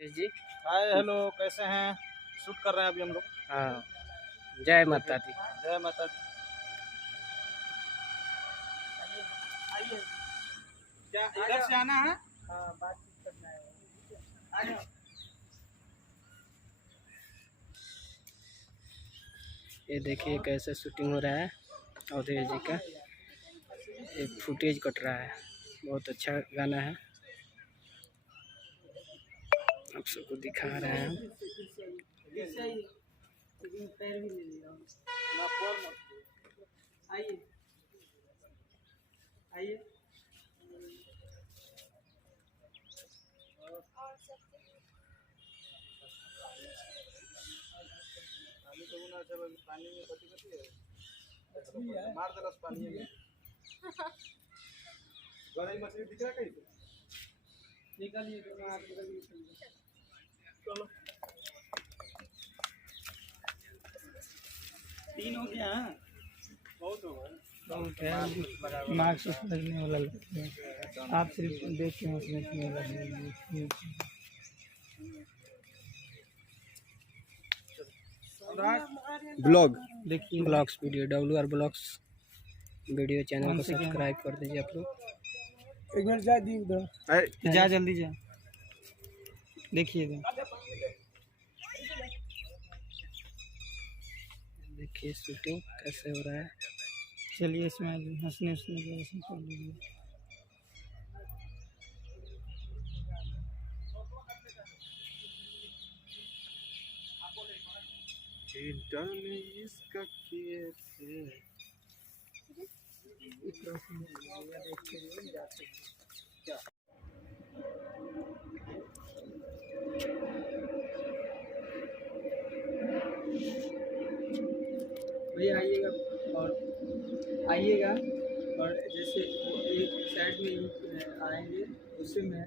जी। Hi hello, कैसे हैं? Shoot कर रहे हैं अभी हम लोग। हाँ, जय माता दी। जय माता दी। आइए, क्या इधर से आना है? हाँ, बातचीत करना है। आ जाओ। ये देखिए कैसे शूटिंग हो रहा है अवधेश जी का। एक फुटेज कट रहा है, बहुत अच्छा गाना है, आप सबको दिखा रहे हैं। आइए आइए। पानी में कटी है, मार दे बस पानी में। गरई मछली दिख रहा है कहीं पे? निकालिए चलो, 3 हो गया। बहुत हो गया, बहुत है। दिमाग से समझने वाला लगता है, आप सिर्फ देख के समझने वाला। ब्लॉग देखिए blogs video WR blogs video channel को सब्सक्राइब कर दीजिए आप लोग। एक बार जा दी उधर, जा जल्दी जा। देखिए देखिए शूटिंग कैसे हो रहा है। चलिए इसमें हंसने हंसने के ऐसे कर लीजिए। इसका किए थे। भैया आइएगा और आइएगा, और जैसे एक साइड में आएंगे, गुस्से में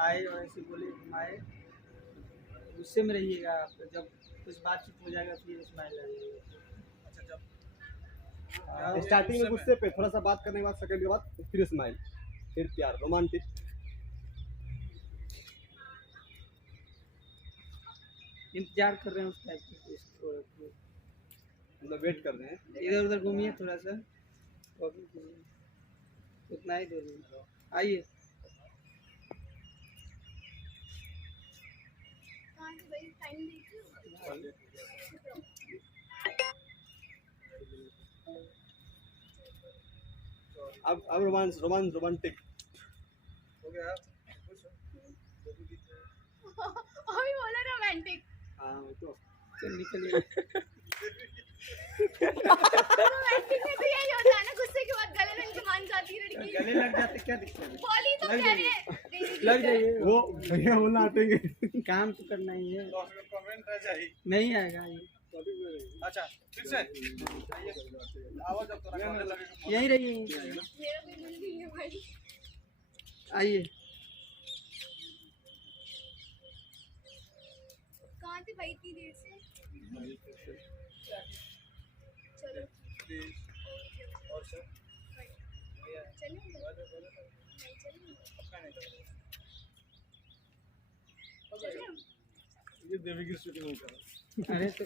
आए और ऐसे बोले घुमाए, गुस्से में रहिएगा आप। जब कुछ बातचीत हो जाएगा फिर स्माइल आइएगा। स्टार्टिंग में गुस्से पे, थोड़ा सा बात करने के बाद, सेकंड के बाद फिर स्माइल, फिर प्यार, रोमांटिक। इंतजार कर रहे हैं उस टाइप के, मतलब वेट कर रहे हैं। इधर उधर घूमिए थोड़ा सा, उतना ही दूर आइए। अब रोमांटिक हो गया। अभी बोला रोमांटिक। हाँ तो चल निकलिए। रोमांटिक में तो यही होता है ना, गुस्से के बाद गले मिल के मान जाती है लड़की। गले लग जाते क्या दिक्कत है? बोली तो कह रहे हैं। लग जाइए, वो भैया वो नाटेंगे। काम तो करना ही है। कमेंट आ जाए, नहीं आएगा ये। अच्छा फिर से आवाज अब तो लगेगा। यही रहिए, मेरा भी दिल नहीं है भाई। आइए। कहाँ थे भाई इतनी देर से? चलो और सर चलेंगे? ये देवी की शूटिंग नहीं कर रहा। अरे तो